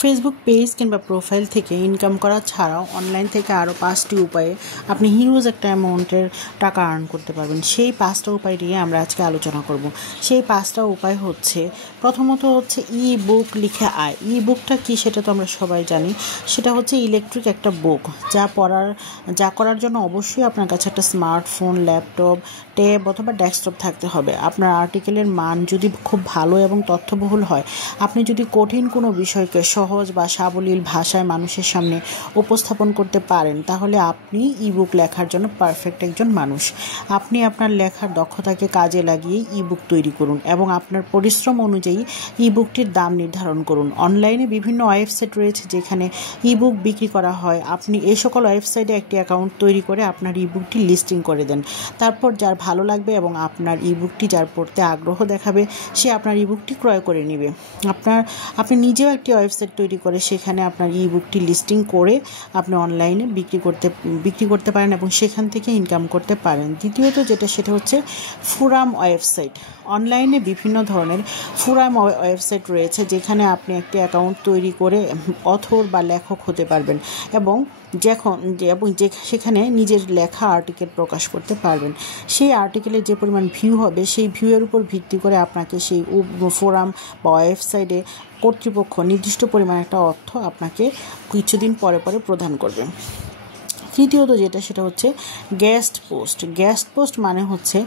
Facebook page কিংবা profile থেকে income করা ছাড়াও অনলাইন থেকে আরও 5টি উপায়ে আপনি হিউজ একটা অ্যামাউন্টের টাকা আর্ন করতে পারবেন। সেই 5টা উপায় নিয়ে আমরা আজকে আলোচনা করব। সেই 5টা উপায় হচ্ছে, প্রথমত হচ্ছে ই বুক লিখে আয়। ই বুকটা কী সেটা তো আমরা সবাই জানি। সেটা হচ্ছে ইলেকট্রিক একটা বুক, যা করার জন্য অবশ্যই আপনার কাছে একটা স্মার্টফোন, ল্যাপটপ, ট্যাব অথবা ডেস্কটপ থাকতে হবে। আপনার আর্টিকেলের মান যদি খুব ভালো এবং তথ্যবহুল হয়, আপনি যদি কঠিন কোনো বিষয়কে সহজ বা সাবলীল ভাষায় মানুষের সামনে উপস্থাপন করতে পারেন, তাহলে আপনি ইবুক লেখার জন্য পারফেক্ট একজন মানুষ। আপনি আপনার লেখার দক্ষতাকে কাজে লাগিয়ে ইবুক তৈরি করুন এবং আপনার পরিশ্রম অনুযায়ী ইবুকটির দাম নির্ধারণ করুন। অনলাইনে বিভিন্ন ওয়েবসাইট রয়েছে যেখানে ইবুক বিক্রি করা হয়। আপনি এই সকল ওয়েবসাইটে একটি অ্যাকাউন্ট তৈরি করে আপনার ইবুকটি লিস্টিং করে দেন। তারপর যার ভালো লাগবে এবং আপনার ইবুকটি যার পড়তে আগ্রহ দেখাবে, সে আপনার ইবুকটি ক্রয় করে নেবে। আপনি নিজেও একটি ওয়েবসাইট তৈরি করে সেখানে আপনার ইবুকটি লিস্টিং করে আপনি অনলাইনে বিক্রি করতে পারেন এবং সেখান থেকে ইনকাম করতে পারেন। দ্বিতীয়ত সেটা হচ্ছে ফোরাম ওয়েবসাইট। অনলাইনে বিভিন্ন ধরনের ফোরাম ওয়েবসাইট রয়েছে যেখানে আপনি একটি অ্যাকাউন্ট তৈরি করে অথর বা লেখক হতে পারবেন এবং সেখানে নিজের লেখা আর্টিকেল প্রকাশ করতে পারবেন। সেই আর্টিকেলের যে পরিমাণ ভিউ হবে, সেই ভিউয়ের উপর ভিত্তি করে আপনাকে সেই ফোরাম বা ওয়েবসাইটে কর্তৃপক্ষ নির্দিষ্ট পরিমাণ একটা অর্থ আপনাকে কিছুদিন পরে প্রদান করবে। তৃতীয়ত সেটা হচ্ছে গেস্ট পোস্ট মানে হচ্ছে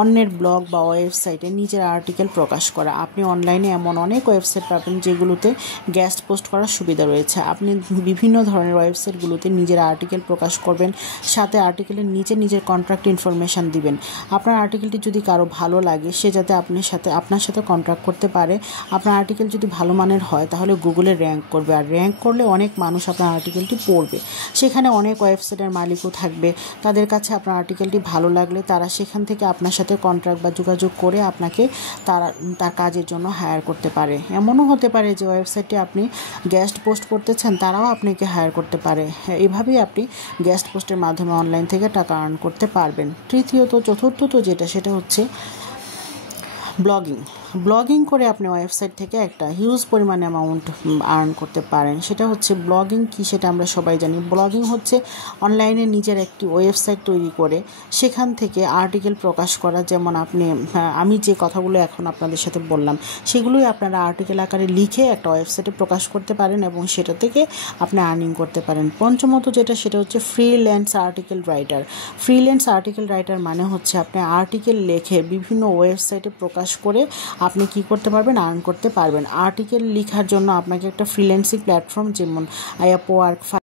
অন্যের ব্লগ বা ওয়েবসাইটে নিজের আর্টিকেল প্রকাশ করা। আপনি অনলাইনে এমন অনেক ওয়েবসাইট পাবেন যেগুলোতে গেস্ট পোস্ট করার সুবিধা রয়েছে। আপনি বিভিন্ন ধরনের ওয়েবসাইটগুলোতে নিজের আর্টিকেল প্রকাশ করবেন, সাথে আর্টিকেলের নিচে নিজের কন্ট্রাক্ট ইনফরমেশান দিবেন। আপনার আর্টিকেলটি যদি কারো ভালো লাগে, সে যাতে আপনার সাথে কন্ট্রাক্ট করতে পারে। আপনার আর্টিকেল যদি ভালো মানের হয় তাহলে গুগলে র্যাঙ্ক করবে, আর র্যাঙ্ক করলে অনেক মানুষ আপনার আর্টিকেলটি পড়বে। সেখানে অনেক ওয়েবসাইটের মালিকও থাকবে, তাদের কাছে আপনার আর্টিকেলটি ভালো লাগলে তারা সেখান থেকে আপনার সাথে কন্ট্রাক্ট বা যোগাযোগ করে আপনাকে তার কাজের জন্য হায়ার করতে পারে। এমনও হতে পারে যে ওয়েবসাইটে আপনি গেস্ট পোস্ট করতেছেন, তারাও আপনাকে হায়ার করতে পারে। এভাবেই আপনি গেস্ট পোস্টের মাধ্যমে অনলাইন থেকে টাকা আর্ন করতে পারবেন। চতুর্থত সেটা হচ্ছে ব্লগিং করে আপনি ওয়েবসাইট থেকে একটা হিউজ পরিমাণ অ্যামাউন্ট আর্ন করতে পারেন। সেটা হচ্ছে ব্লগিং কি সেটা আমরা সবাই জানি। ব্লগিং হচ্ছে অনলাইনে নিজের একটি ওয়েবসাইট তৈরি করে সেখান থেকে আর্টিকেল প্রকাশ করা। যেমন আমি যে কথাগুলো এখন আপনাদের সাথে বললাম, সেগুলোই আপনারা আর্টিকেল আকারে লিখে একটা ওয়েবসাইটে প্রকাশ করতে পারেন এবং সেটা থেকে আপনি আর্নিং করতে পারেন। পঞ্চমত সেটা হচ্ছে ফ্রিল্যান্স আর্টিকেল রাইটার মানে হচ্ছে আপনি আর্টিকেল লেখে বিভিন্ন ওয়েবসাইটে প্রকাশ করে আপনি কি করতে পারবেন, আর্ন করতে পারবেন। আর্টিকেল লেখার জন্য আপনাকে একটা ফ্রিল্যান্সিং প্ল্যাটফর্ম যেমন আপওয়ার্ক